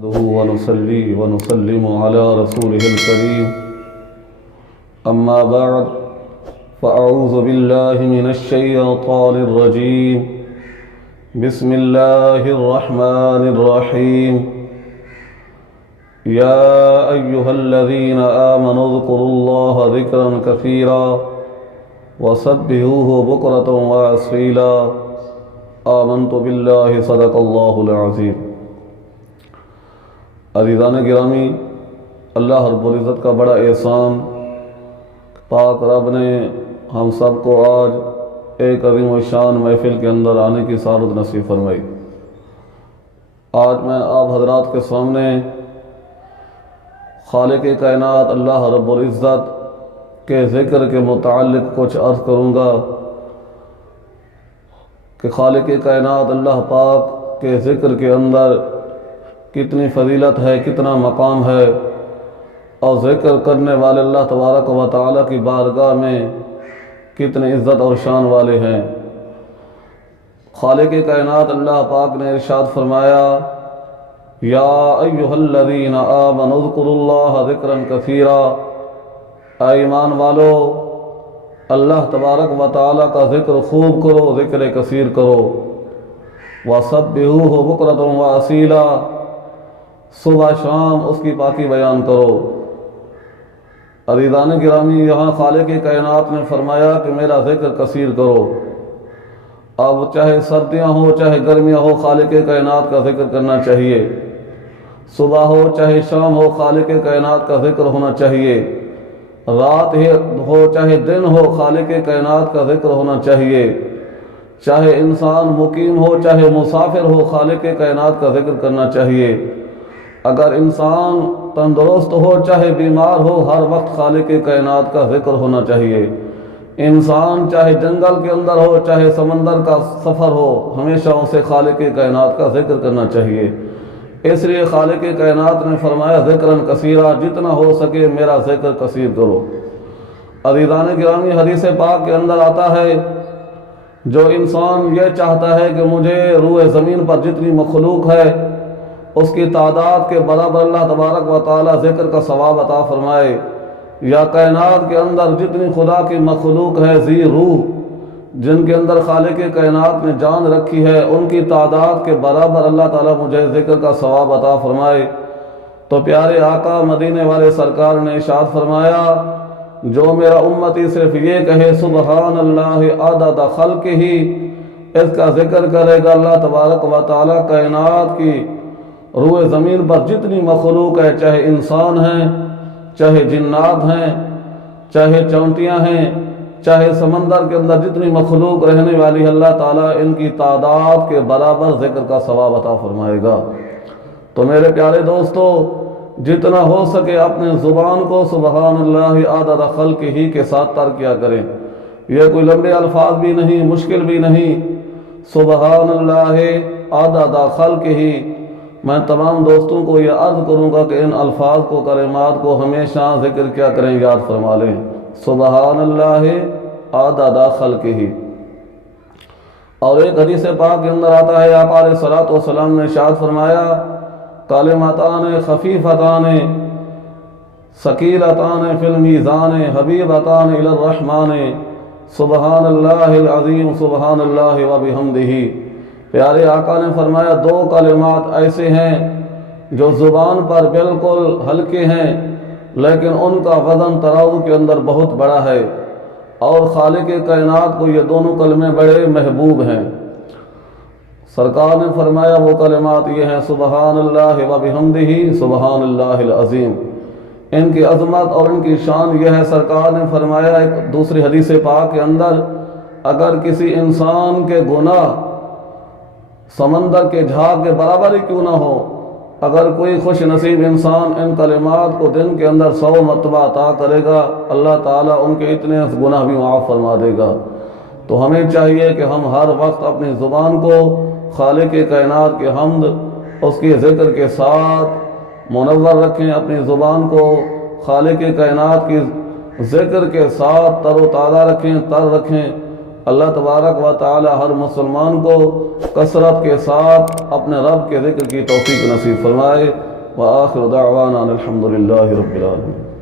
ونصلي ونسلم على رسوله الكريم أما بعد فأعوذ بالله من الشيطان الرجيم بسم الله الرحمن الرحيم يا أيها الذين آمنوا اذكروا الله ذكرا كثيرا وسبحوه بكرة وأصيلا آمنت بالله صدق الله العظيم۔ عزیزان گرامی، اللہ رب العزت کا بڑا احسان، پاک رب نے ہم سب کو آج ایک عظیم و شان محفل کے اندر آنے کی سعادت نصیب فرمائی۔ آج میں آپ حضرات کے سامنے خالق کائنات اللہ رب العزت کے ذکر کے متعلق کچھ عرض کروں گا کہ خالق کائنات اللہ پاک کے ذکر کے اندر کتنی فضیلت ہے، کتنا مقام ہے، اور ذکر کرنے والے اللہ تبارک و تعالیٰ کی بارگاہ میں کتنی عزت اور شان والے ہیں۔ خالق کائنات اللہ پاک نے ارشاد فرمایا، یا ایھا الذین آمنوا اذکروا اللہ ذکرا کثیرا، اے ایمان والو اللہ تبارک و تعالیٰ کا ذکر خوب کرو، ذکر کثیر کرو، وسبحوہ بکرۃ واصیلا، صبح شام اس کی پاکی بیان کرو۔ عزیزان گرامی، یہاں خالق کائنات نے فرمایا کہ میرا ذکر کثیر کرو۔ اب چاہے سردیاں ہو چاہے گرمیاں ہو، خالق کائنات کا ذکر کرنا چاہیے۔ صبح ہو چاہے شام ہو، خالق کائنات کا ذکر ہونا چاہیے۔ رات ہو چاہے دن ہو، خالق کائنات کا ذکر ہونا چاہیے۔ چاہے انسان مقیم ہو چاہے مسافر ہو، خالق کائنات کا ذکر کرنا چاہیے۔ اگر انسان تندرست ہو چاہے بیمار ہو، ہر وقت خالق کائنات کا ذکر ہونا چاہیے۔ انسان چاہے جنگل کے اندر ہو چاہے سمندر کا سفر ہو، ہمیشہ اسے خالق کائنات کا ذکر کرنا چاہیے۔ اس لیے خالق کائنات نے فرمایا ذکراً کثیرا، جتنا ہو سکے میرا ذکر کثیر کرو۔ عزیزان گرامی، حدیث پاک کے اندر آتا ہے، جو انسان یہ چاہتا ہے کہ مجھے روئے زمین پر جتنی مخلوق ہے اس کی تعداد کے برابر اللہ تبارک و تعالی ذکر کا ثواب عطا فرمائے، یا کائنات کے اندر جتنی خدا کی مخلوق ہے ذی روح، جن کے اندر خالق کائنات نے جان رکھی ہے، ان کی تعداد کے برابر اللہ تعالی مجھے ذکر کا ثواب عطا فرمائے، تو پیارے آقا مدینے والے سرکار نے ارشاد فرمایا، جو میرا امتی صرف یہ کہے سبحان اللہ عدد خلقہ، اس کا ذکر کرے گا، اللہ تبارک و تعالی کائنات کی روئے زمین پر جتنی مخلوق ہے، چاہے انسان ہیں چاہے جنات ہیں چاہے چونٹیاں ہیں چاہے سمندر کے اندر جتنی مخلوق رہنے والی ہے، اللہ تعالیٰ ان کی تعداد کے برابر ذکر کا ثواب عطا فرمائے گا۔ تو میرے پیارے دوستو، جتنا ہو سکے اپنے زبان کو سبحان اللہ عدد خلقہ کے ساتھ تر کیا کریں۔ یہ کوئی لمبے الفاظ بھی نہیں، مشکل بھی نہیں، سبحان اللہ عدد خلقہ۔ میں تمام دوستوں کو یہ عرض کروں گا کہ ان الفاظ کو، کلمات کو ہمیشہ ذکر کیا کریں، یاد فرما لیں، سبحان اللہ عدد خلقہ۔ اور ایک حدیث پاک کے اندر آتا ہے، آپ علیہ الصلوۃ والسلام نے ارشاد فرمایا، کلمتان خفیفتان ثقیلتان فی المیزان حبیبتان الی الرحمن سبحان اللہ العظیم سبحان اللہ وبحمدہ۔ پیارے آقا نے فرمایا، دو کلمات ایسے ہیں جو زبان پر بالکل ہلکے ہیں لیکن ان کا وزن ترازو کے اندر بہت بڑا ہے، اور خالق کائنات کو یہ دونوں کلمے بڑے محبوب ہیں۔ سرکار نے فرمایا وہ کلمات یہ ہیں، سبحان اللہ وبحمدہ سبحان اللہ العظیم۔ ان کی عظمت اور ان کی شان یہ ہے، سرکار نے فرمایا ایک دوسری حدیث پاک کے اندر، اگر کسی انسان کے گناہ سمندر کے جھاگ کے برابر ہی کیوں نہ ہو، اگر کوئی خوش نصیب انسان ان کلمات کو دن کے اندر 100 مرتبہ عطا کرے گا، اللہ تعالیٰ ان کے اتنے گناہ بھی معاف فرما دے گا۔ تو ہمیں چاہیے کہ ہم ہر وقت اپنی زبان کو خالق کائنات کے حمد، اس کے ذکر کے ساتھ منور رکھیں، اپنی زبان کو خالق کائنات کی ذکر کے ساتھ تر و تازہ رکھیں، تر رکھیں، اللہ تبارک و تعالی ہر مسلمان کو کثرت کے ساتھ اپنے رب کے ذکر کی توفیق نصیب فرمائے۔ وآخر دعوانا الحمدللہ رب العالمین۔